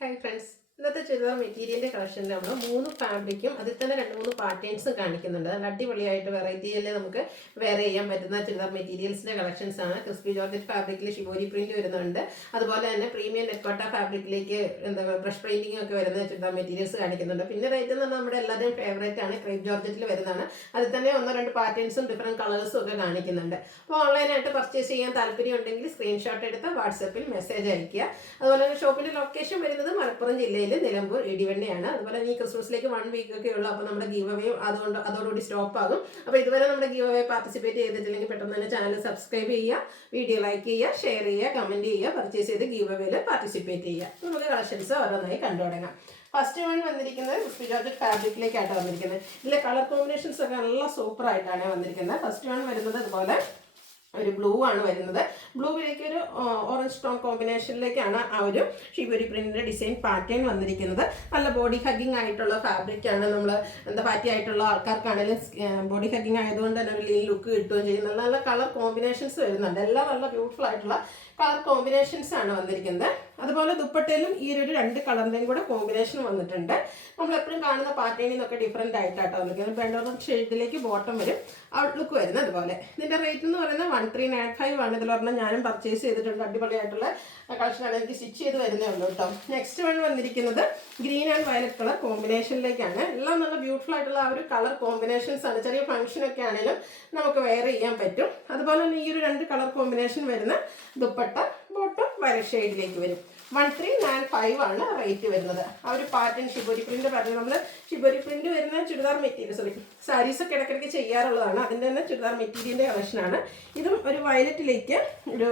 Hi friends, ഇന്നത്തെ ചുരിദാർ മെറ്റീരിയലിൻ്റെ കളക്ഷനിൽ നമ്മൾ 3 ഫാബ്രിക്കും അതിൽ തന്നെ 2-3 പാറ്റേൺസും കാണിക്കുന്നുണ്ട്. നല്ല അടിപൊളിയായിട്ട് വെറൈറ്റിയിൽ നമുക്ക് വെയർ ചെയ്യാൻ പറ്റുന്ന ചുരിദാർ മെറ്റീരിയൽസിൻ്റെ കളക്ഷൻസ് ആണ്. ക്രിസ്പി ജോർജറ്റ് ഫാബ്രിക്കിൽ ഷിബോരി പ്രിന്റ് വരുന്നുണ്ട്. അതുപോലെ തന്നെ പ്രീമിയം നെറ്റ്കോട്ട ഫാബ്രിക്കിലേക്ക് ബ്രഷ് പെയിന്റിംഗ് ഒക്കെ വരുന്ന ചുരിദാർ മെറ്റീരിയൽസ് കാണിക്കുന്നുണ്ട്. പിന്നെ റേറ്റ് എന്ന് പറഞ്ഞാൽ നമ്മുടെ എല്ലാവരുടെയും ഫേവറേറ്റ് ആണ്, ക്രേപ്പ് ജോർജറ്റിൽ വരുന്നതാണ്. അതിൽ തന്നെ 1-2 പാറ്റേൺസും ഡിഫറെൻറ്റ് കളേഴ്സും ഒക്കെ കാണിക്കുന്നുണ്ട്. അപ്പോൾ ഓൺലൈനായിട്ട് പർച്ചേസ് ചെയ്യാൻ താല്പര്യം ഉണ്ടെങ്കിൽ സ്ക്രീൻഷോട്ട് എടുത്ത് വാട്സപ്പിൽ മെസ്സേജ് അയയ്ക്കുക. അതുപോലെ തന്നെ ഷോപ്പിൻ്റെ ലൊക്കേഷൻ വരുന്നത് മലപ്പുറം ജില്ലയിൽ നിലമ്പൂർ ഇടിവണ്ണയാണ്. അതുപോലെ ഈ ക്രിസ്മസിലേക്ക് 1 വീക്ക് ഒക്കെ ഉള്ളൂ. അപ്പോൾ നമ്മുടെ ഗീവ് അവേ അതോടുകൂടി സ്റ്റോപ്പ് ആകും. അപ്പോൾ ഇതുവരെ നമ്മുടെ ഗീവ് അവേ പാർട്ടിസിപ്പേറ്റ് ചെയ്തിട്ടില്ലെങ്കിൽ പെട്ടെന്ന് തന്നെ ചാനൽ സബ്സ്ക്രൈബ് ചെയ്യുക, വീഡിയോ ലൈക്ക് ചെയ്യുക, ഷെയർ ചെയ്യുക, കമൻറ്റ് ചെയ്യുക, പർച്ചേസ് ചെയ്ത് ഗീവ് അവേയിൽ പാർട്ടിസിപ്പേറ്റ് ചെയ്യുക. നമുക്ക് കളക്ഷൻസ് ഓരോന്നായി കണ്ടു തുടങ്ങാം. ഫസ്റ്റ് വൺ വന്നിരിക്കുന്നത് ക്രിസ്പി ജോർജറ്റ് ഫാബ്രിക്കിലേക്കായിട്ട് വന്നിരിക്കുന്നത്. ഇതിലെ കളർ കോമ്പിനേഷൻസ് ഒക്കെ നല്ല സൂപ്പർ ആയിട്ടാണ് വന്നിരിക്കുന്നത്. ഫസ്റ്റ് വൺ വരുന്നത് അതുപോലെ ഒരു ബ്ലൂ ആണ് വരുന്നത്. ബ്ലൂവിലേക്ക് ഒരു ഓറഞ്ച് ടോൺ കോമ്പിനേഷനിലേക്കാണ് ആ ഒരു ഷിബോരി പ്രിന്റിന്റെ ഡിസൈൻ പാറ്റേൺ വന്നിരിക്കുന്നത്. നല്ല ബോഡി ഹഗ്ഗിങ് ആയിട്ടുള്ള ഫാബ്രിക്കാണ്. നമ്മൾ ഫാറ്റി ആയിട്ടുള്ള ആൾക്കാർക്കാണെങ്കിലും ബോഡി ഹഗ്ഗിങ് ആയതുകൊണ്ട് തന്നെ ഒരു ലീൻ ലുക്ക് കിട്ടുകയും ചെയ്യും. നല്ല നല്ല കളർ കോമ്പിനേഷൻസ് വരുന്നുണ്ട്. എല്ലാം നല്ല ബ്യൂട്ടിഫുൾ ആയിട്ടുള്ള കളർ കോമ്പിനേഷൻസ് ആണ് വന്നിരിക്കുന്നത്. അതുപോലെ ദുപ്പട്ടയിലും ഈ ഒരു 2 കളറിൻ്റെയും കൂടെ കോമ്പിനേഷൻ വന്നിട്ടുണ്ട്. നമ്മൾ എപ്പോഴും കാണുന്ന പാറ്റേണിൽ നിന്നൊക്കെ ഡിഫറെൻ്റ് ആയിട്ടാണ് വന്നിരിക്കുന്നത്. ബ്ലഡ് ഷെയ്ഡിലേക്ക് ബോട്ടം വരും, ഔട്ട്ലുക്ക് വരുന്നത് അതുപോലെ. ഇതിൻ്റെ റേറ്റ് എന്ന് പറയുന്നത് 1395 ആണ്. ഇതിലൊരെണ്ണം ഞാനും പർച്ചേസ് ചെയ്തിട്ടുണ്ട്. അടിപൊളിയായിട്ടുള്ള കളക്ഷനാണ്. എനിക്ക് സ്റ്റിച്ച് ചെയ്ത് വരുന്നേ ഉള്ളൂ കേട്ടോ. നെക്സ്റ്റ് വൺ വന്നിരിക്കുന്നത് ഗ്രീൻ ആൻഡ് വയലറ്റ് കളർ കോമ്പിനേഷനിലേക്കാണ്. എല്ലാം നല്ല ബ്യൂട്ടിഫുൾ ആയിട്ടുള്ള ആ ഒരു കളർ കോമ്പിനേഷൻസ് ആണ്. ചെറിയ ഫംഗ്ഷനൊക്കെ ആണെങ്കിലും നമുക്ക് വെയർ ചെയ്യാൻ പറ്റും. അതുപോലെ തന്നെ ഈ ഒരു 2 കളർ കോമ്പിനേഷൻ വരുന്ന ദുപ്പട്ട ബോട്ടം വയലറ്റ് ഷെയ്ഡിലേക്ക് വരും. 1395 ആണ് റേറ്റ് വരുന്നത്. ആ ഒരു പാറ്റേൺ ഷിബോരി പ്രിന്റ് പറഞ്ഞ് നമ്മൾ ഷിബോരി പ്രിന്റ് വരുന്ന ചുരിദാർ മെറ്റീരിയൽ സാരീസൊക്കെ ഇടയ്ക്കിടയ്ക്ക് ചെയ്യാറുള്ളതാണ്. അതിൻ്റെ തന്നെ ചുരിദാർ മെറ്റീരിയലിൻ്റെ കളക്ഷനാണ്. ഇതും ഒരു വയലറ്റിലേക്ക് ഒരു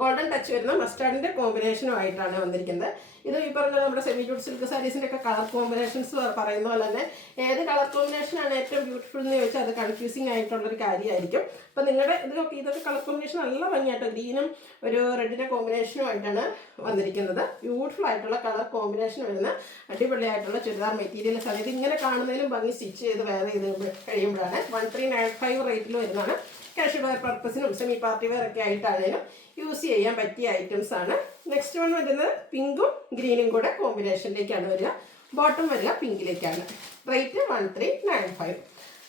ഗോൾഡൻ ടച്ച് വരുന്ന മസ്റ്റാർഡിൻ്റെ കോമ്പിനേഷനുമായിട്ടാണ് വന്നിരിക്കുന്നത്. ഇത് ഈ പറഞ്ഞ നമ്മുടെ സെമി ജൂട്ട് സിൽക്ക് സാരീസിൻ്റെ ഒക്കെ കളർ കോമ്പിനേഷൻസ് പറയുന്ന പോലെ തന്നെ ഏത് കളർ കോമ്പിനേഷനാണ് ഏറ്റവും ബ്യൂട്ടിഫുൾ എന്ന് ചോദിച്ചാൽ അത് കൺഫ്യൂസിങ് ആയിട്ടുള്ളൊരു കാര്യമായിരിക്കും. അപ്പോൾ നിങ്ങളുടെ ഇതൊക്കെ കളർ കോമ്പിനേഷൻ നല്ല ഭംഗിയായിട്ട് ഗ്രീനും ഒരു റെഡിൻ്റെ കോമ്പിനേഷനുമായിട്ടാണ് വന്നിരിക്കുന്നത്. ബ്യൂട്ടിഫുൾ ആയിട്ടുള്ള കളർ കോമ്പിനേഷൻ വരുന്ന അടിപൊളിയായിട്ടുള്ള ചുരിദാർ മെറ്റീരിയൽസ് ആണ്. ഇതിങ്ങനെ കാണുന്നതിലും ഭംഗി സ്റ്റിച്ച് ചെയ്ത് വെയർ ചെയ്ത് കഴിയുമ്പോഴാണ്. 1395 റേറ്റിൽ വരുന്നതാണ്. കാഷ്വൽ വെയർ പർപ്പസിനും സെമി പാർട്ടി വെയർ ഒക്കെ ആയിട്ടാണെങ്കിലും യൂസ് ചെയ്യാൻ പറ്റിയ ഐറ്റംസ് ആണ്. നെക്സ്റ്റ് വൺ വരുന്നത് പിങ്കും ഗ്രീനും കൂടെ കോമ്പിനേഷനിലേക്കാണ് വരിക. ബോട്ടം വരിക പിങ്കിലേക്കാണ്. റേറ്റ് 1395.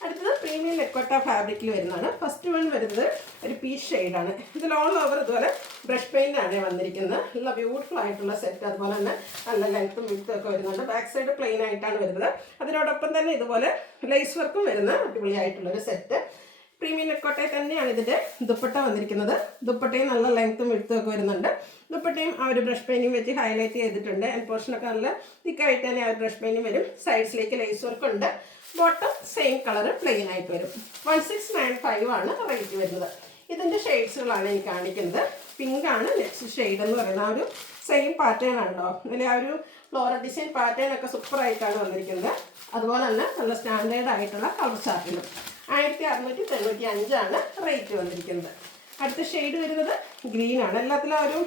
അടുത്തത് പ്രീമിയം നെറ്റ്കോട്ട ഫാബ്രിക്കിൽ വരുന്നതാണ്. ഫസ്റ്റ് വൺ വരുന്നത് ഒരു പീച്ച് ഷെയ്ഡാണ്. ഇതിൽ ഓൾ ഓവർ ഇതുപോലെ ബ്രഷ് പെയിൻ്റ് ആണ് വന്നിരിക്കുന്നത്. നല്ല ബ്യൂട്ടിഫുൾ ആയിട്ടുള്ള സെറ്റ്. അതുപോലെ തന്നെ നല്ല ലെങ്ത്തും വിഡ്ത്തും ഒക്കെ വരുന്നുണ്ട്. ബാക്ക് സൈഡ് പ്ലെയിൻ ആയിട്ടാണ് വരുന്നത്. അതിനോടൊപ്പം തന്നെ ഇതുപോലെ ലേസ് വർക്കും വരുന്ന അടിപൊളിയായിട്ടുള്ളൊരു സെറ്റ്. പ്രീമിയം നെറ്റ്കോട്ടയിൽ തന്നെയാണ് ഇതിൻ്റെ ദുപ്പട്ട വന്നിരിക്കുന്നത്. ദുപ്പട്ടയും നല്ല ലെങ്ത്തും വിഡ്ത്തും ഒക്കെ വരുന്നുണ്ട്. ദുപ്പട്ടയും ആ ഒരു ബ്രഷ് പെയിൻറ്റിങ് വെച്ച് ഹൈലൈറ്റ് ചെയ്തിട്ടുണ്ട്. ആൻഡ് പോർഷനൊക്കെ നല്ല തിക്കായിട്ട് തന്നെ ആ ഒരു ബ്രഷ് പെയിൻറ്റിങ് വരും. സൈഡ്സിലേക്ക് ലേസ് വർക്ക് ഉണ്ട്. ബോട്ടം സെയിം കളർ പ്ലെയിൻ ആയിട്ട് വരും. 1695 ആണ് റേറ്റ് വരുന്നത്. ഇതിൻ്റെ ഷെയ്ഡ്സുകളാണ് എനിക്ക് കാണിക്കുന്നത്. പിങ്ക് ആണ് നെക്സ്റ്റ് ഷെയ്ഡ് എന്ന് പറയുന്നത്. ആ ഒരു സെയിം പാറ്റേൺ ആണല്ലോ. അതിൽ ആ ഒരു ഫ്ലോറൽ ഡിസൈൻ പാറ്റേൺ ഒക്കെ സൂപ്പറായിട്ടാണ് വന്നിരിക്കുന്നത്. അതുപോലെ തന്നെ നല്ല സ്റ്റാൻഡേർഡ് ആയിട്ടുള്ള കളർ ചാർട്ടിലും 1695 ആണ് റേറ്റ് വന്നിരിക്കുന്നത്. അടുത്ത ഷെയ്ഡ് വരുന്നത് ഗ്രീൻ ആണ്. എല്ലാത്തിലും ആ ഒരു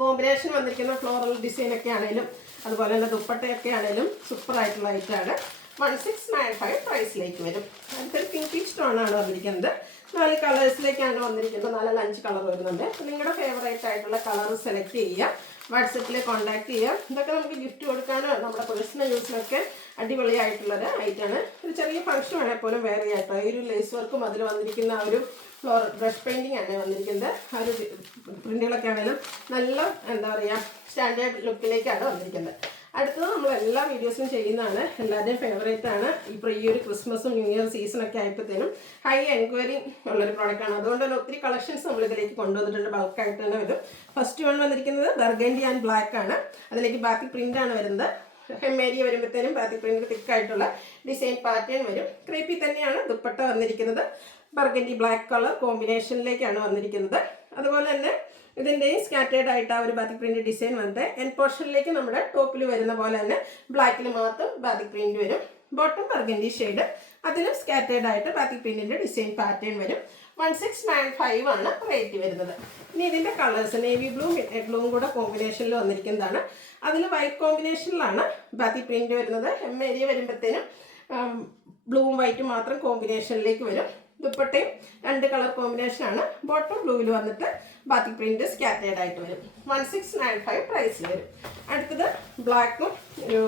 കോമ്പിനേഷൻ വന്നിരിക്കുന്ന ഫ്ലോറൽ ഡിസൈൻ ഒക്കെ ആണെങ്കിലും അതുപോലെ തന്നെ ദുപ്പട്ടയൊക്കെ ആണെങ്കിലും സൂപ്പറായിട്ടുള്ള ഐറ്റാണ്. 1695 പ്രൈസിലേക്ക് വരും. അടുത്തൊരു പിങ്ക് സ്റ്റോൺ ആണ് വന്നിരിക്കുന്നത്. 4 കളേഴ്സിലേക്കാണ് വന്നിരിക്കുന്നത്. 4-5 കളർ വരുന്നുണ്ട്. നിങ്ങളുടെ ഫേവറേറ്റ് ആയിട്ടുള്ള കളർ സെലക്ട് ചെയ്യുക. വാട്സപ്പിൽ കോൺടാക്ട് ചെയ്യാം. ഇതൊക്കെ നമുക്ക് ഗിഫ്റ്റ് കൊടുക്കാനോ നമ്മുടെ പേഴ്സണൽ യൂസിനൊക്കെ അടിപൊളിയായിട്ടുള്ളൊരു ഐറ്റാണ്. ഒരു ചെറിയ ഫംഗ്ഷൻ ആണെങ്കിൽ പോലും വേറെ ആയിട്ടോ. ഈ ഒരു ലേസ് വർക്കും അതിൽ വന്നിരിക്കുന്ന ആ ഒരു ബ്രഷ് പെയിൻറ്റിംഗ് ആണ് വന്നിരിക്കുന്നത്. ആ ഒരു പ്രിന്റുകളൊക്കെ ആണെങ്കിലും നല്ല എന്താ പറയുക സ്റ്റാൻഡേർഡ് ലുക്കിലേക്കാണ് വന്നിരിക്കുന്നത്. അടുത്തത് നമ്മൾ എല്ലാ വീഡിയോസും ചെയ്യുന്നതാണ്. എല്ലാവരുടെയും ഫേവറേറ്റ് ആണ്. ഇപ്പോൾ ഈ ഒരു ക്രിസ്മസും ന്യൂ ഇയർ സീസണൊക്കെ ആയപ്പോഴത്തേനും ഹൈ എൻക്വയറി ഉള്ളൊരു പ്രോഡക്റ്റാണ്. അതുകൊണ്ട് തന്നെ ഒത്തിരി കളക്ഷൻസ് നമ്മളിതിലേക്ക് കൊണ്ടുവന്നിട്ടുണ്ട്. ബൾക്കായിട്ട് തന്നെ വരും. ഫസ്റ്റ് വൺ വന്നിരിക്കുന്നത് ബർഗൻഡി ആൻഡ് ബ്ലാക്ക് ആണ്. അതിലേക്ക് ബാത്തിക് പ്രിൻ്റ് ആണ് വരുന്നത്. ഹെമ്മേരിയ വരുമ്പോഴത്തേനും ബാത്തിക് പ്രിൻ്റ് തിക്കായിട്ടുള്ള ഡിസൈൻ പാറ്റേൺ വരും. ക്രേപ്പി തന്നെയാണ് ദുപ്പട്ട വന്നിരിക്കുന്നത്. ബർഗൻഡി ബ്ലാക്ക് കളർ കോമ്പിനേഷനിലേക്കാണ് വന്നിരിക്കുന്നത്. അതുപോലെ തന്നെ ഇതിൻ്റെയും സ്കാറ്റേർഡ് ആയിട്ട് ആ ഒരു ബാത്തിക് പ്രിന്റ് ഡിസൈൻ വന്നിട്ട് എൻ പോർഷനിലേക്ക് നമ്മുടെ ടോപ്പിൽ വരുന്ന പോലെ തന്നെ ബ്ലാക്കിൽ മാത്രം ബാത്തിക് പ്രിന്റ് വരും. ബോട്ടം ബർഗൻഡി ഷെയ്ഡ്, അതിലും സ്കാറ്റേർഡ് ആയിട്ട് ബാത്തിക് പ്രിന്റിന്റെ ഡിസൈൻ പാറ്റേൺ വരും. 1695 ആണ് റേറ്റ് വരുന്നത്. ഇനി ഇതിൻ്റെ കളേഴ്സ് നേവി ബ്ലൂ മിഡ് ബ്ലൂവും കൂടെ കോമ്പിനേഷനിൽ വന്നിരിക്കുന്നതാണ്. അതിൽ വൈറ്റ് കോമ്പിനേഷനിലാണ് ബാത്തിക് പ്രിന്റ് വരുന്നത്. എം ഏരിയ വരുമ്പോഴത്തേനും ബ്ലൂവും വൈറ്റും മാത്രം കോമ്പിനേഷനിലേക്ക് വരും. ദുപ്പട്ടയും 2 കളർ കോമ്പിനേഷനാണ്. ബോട്ടം ബ്ലൂവിൽ വന്നിട്ട് ബാത്തിക് പ്രിന്റ് സ്കാറ്റേഡ് ആയിട്ട് വരും. 1695 പ്രൈസിൽ വരും. അടുത്തത് ബ്ലാക്കും ഒരു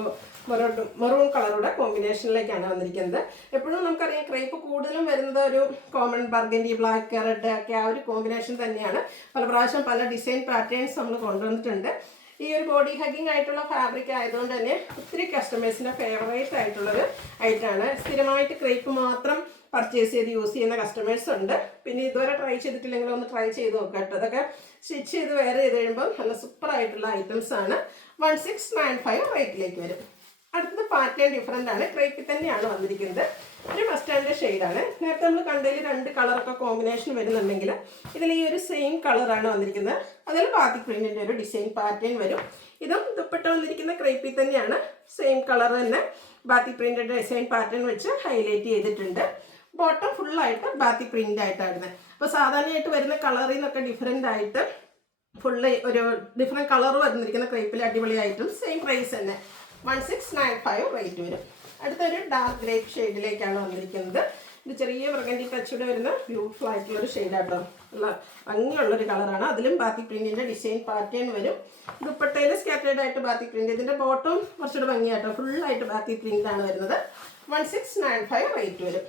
മെറൂൺ കളറുടെ കോമ്പിനേഷനിലേക്കാണ് വന്നിരിക്കുന്നത്. എപ്പോഴും നമുക്കറിയാം ക്രേപ്പ് കൂടുതലും വരുന്നത് ഒരു കോമൺ ബർഗൻഡി, ബ്ലാക്ക്, റെഡ് ഒക്കെ ആ ഒരു കോമ്പിനേഷൻ തന്നെയാണ്. പല പ്രാവശ്യം പല ഡിസൈൻ പാറ്റേൺസ് നമ്മൾ കൊണ്ടുവന്നിട്ടുണ്ട്. ഈ ഒരു ബോഡി ഹഗ്ഗിങ് ആയിട്ടുള്ള ഫാബ്രിക് ആയതുകൊണ്ട് തന്നെ ഒത്തിരി കസ്റ്റമേഴ്സിൻ്റെ ഫേവറേറ്റ് ആയിട്ടുള്ളൊരു ഐറ്റമാണ്. സ്ഥിരമായിട്ട് ക്രേപ്പ് മാത്രം പർച്ചേസ് ചെയ്ത് യൂസ് ചെയ്യുന്ന കസ്റ്റമേഴ്സ് ഉണ്ട്. പിന്നെ ഇതുവരെ ട്രൈ ചെയ്തിട്ടില്ലെങ്കിൽ ഒന്ന് ട്രൈ ചെയ്ത് നോക്കാം കേട്ടോ. അതൊക്കെ സ്റ്റിച്ച് ചെയ്ത് വെയർ ചെയ്ത് കഴിയുമ്പോൾ നല്ല സൂപ്പർ ആയിട്ടുള്ള ഐറ്റംസ് ആണ്. 1695 റേറ്റിലേക്ക് വരും. അടുത്തത് പാറ്റേൺ ഡിഫറെൻ്റ് ആണ്. ക്രേപ്പിൽ തന്നെയാണ് വന്നിരിക്കുന്നത്. ഒരു മസ്റ്റാൻഡ് ഷെയ്ഡാണ്. നേരത്തെ നമ്മൾ കണ്ടതിൽ 2 കളറൊക്കെ കോമ്പിനേഷൻ വരുന്നുണ്ടെങ്കിൽ ഇതിൽ ഈ ഒരു സെയിം കളറാണ് വന്നിരിക്കുന്നത്. അതിൽ ബാത്തിക് പ്രിന്റിൻ്റെ ഒരു ഡിസൈൻ പാറ്റേൺ വരും. ഇതും ദുപ്പട്ട വന്നിരിക്കുന്ന ക്രേപ്പിൽ തന്നെയാണ്. സെയിം കളർ തന്നെ ബാത്തിക് പ്രിന്റിൻ്റെ ഡിസൈൻ പാറ്റേൺ വെച്ച് ഹൈലൈറ്റ് ചെയ്തിട്ടുണ്ട്. ബോട്ടം ഫുള്ളായിട്ട് ബാത്തിക് പ്രിന്റ് ആയിട്ടാണ്. അപ്പോൾ സാധാരണയായിട്ട് വരുന്ന കളറിൽ നിന്നൊക്കെ ഡിഫറെൻ്റ് ആയിട്ട് ഫുള്ള് ഒരു ഡിഫറെൻറ്റ് കളർ വന്നിരിക്കുന്ന ക്രേപ്പിൽ അടിപൊളി ഐറ്റം. സെയിം പ്രൈസ് തന്നെ 1695 റേറ്റ് വരും. അടുത്തൊരു ഡാർക്ക് ഗ്രേപ്പ് ഷെയ്ഡിലേക്കാണ് വന്നിരിക്കുന്നത്. ഇത് ചെറിയ ബർഗൻഡി ടച്ചോടെ വരുന്ന ബ്യൂട്ടിഫുൾ ആയിട്ടുള്ളൊരു ഷെയ്ഡാട്ടോ. നല്ല ഭംഗിയുള്ളൊരു കളറാണ്. അതിലും ബാത്തിക് പ്രിന്റിൻ്റെ ഡിസൈൻ പാറ്റേൺ വരും. ദുപ്പട്ടയിൽ സ്കാറ്റേഡ് ആയിട്ട് ബാത്തിക് പ്രിന്റ്. ഇതിൻ്റെ ബോട്ടം കുറച്ചുകൂടെ ഭംഗിയാട്ടോ. ഫുള്ളായിട്ട് ബാത്തിക് പ്രിന്റ് ആണ് വരുന്നത്. 1695 റേറ്റ് വരും.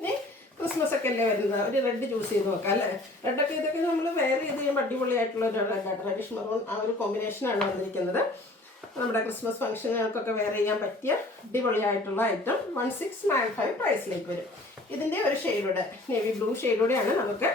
ഇനി ക്രിസ്മസ് ഒക്കെ അല്ലേ വരുന്നത്, ഒരു റെഡ് ചൂസ് ചെയ്ത് നോക്കാം അല്ലേ. റെഡൊക്കെ ഇതൊക്കെ നമ്മൾ വെയർ ചെയ്ത് കഴിയുമ്പോൾ അടിപൊളിയായിട്ടുള്ള ഒരു റെഡായിട്ട് റെഡിഷ് മെറൂൺ ആ ഒരു കോമ്പിനേഷനാണ് വന്നിരിക്കുന്നത്. നമ്മുടെ ക്രിസ്മസ് ഫംഗ്ഷനുകൾക്കൊക്കെ വെയർ ചെയ്യാൻ പറ്റിയ അടിപൊളിയായിട്ടുള്ള ഐറ്റം 1695 പ്രൈസിലേക്ക് വരും. ഇതിൻ്റെ ഒരു ഷെയ്ഡൂടെ നേവി ബ്ലൂ ഷെയ്ഡൂടെയാണ് നമുക്ക്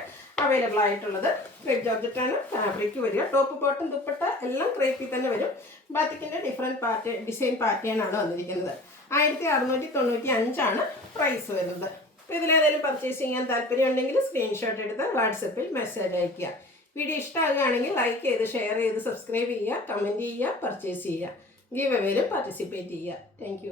അവൈലബിൾ ആയിട്ടുള്ളത്. ക്രേപ്പ് ജോർജറ്റാണ് ഫാബ്രിക് വരിക. ടോപ്പ് ബോട്ടം ദുപ്പട്ട എല്ലാം ക്രേപ്പിൽ തന്നെ വരും. ബാത്തിക്കിൻ്റെ ഡിഫറെൻറ്റ് ഡിസൈൻ പാറ്റേൺ ആണ് വന്നിരിക്കുന്നത്. 1695 പ്രൈസ് വരുന്നത്. അപ്പോൾ ഇതിലേതെങ്കിലും പർച്ചേസ് ചെയ്യാൻ താല്പര്യം ഉണ്ടെങ്കിൽ സ്ക്രീൻഷോട്ട് എടുത്ത് വാട്സപ്പിൽ മെസ്സേജ് അയയ്ക്കുക. വീഡിയോ ഇഷ്ടമാകുകയാണെങ്കിൽ ലൈക്ക് ചെയ്ത് ഷെയർ ചെയ്ത് സബ്സ്ക്രൈബ് ചെയ്യുക, കമൻറ്റ് ചെയ്യുക, പർച്ചേസ് ചെയ്യുക. ഗീവ് അവേയിലും പാർട്ടിസിപ്പേറ്റ് ചെയ്യുക. താങ്ക്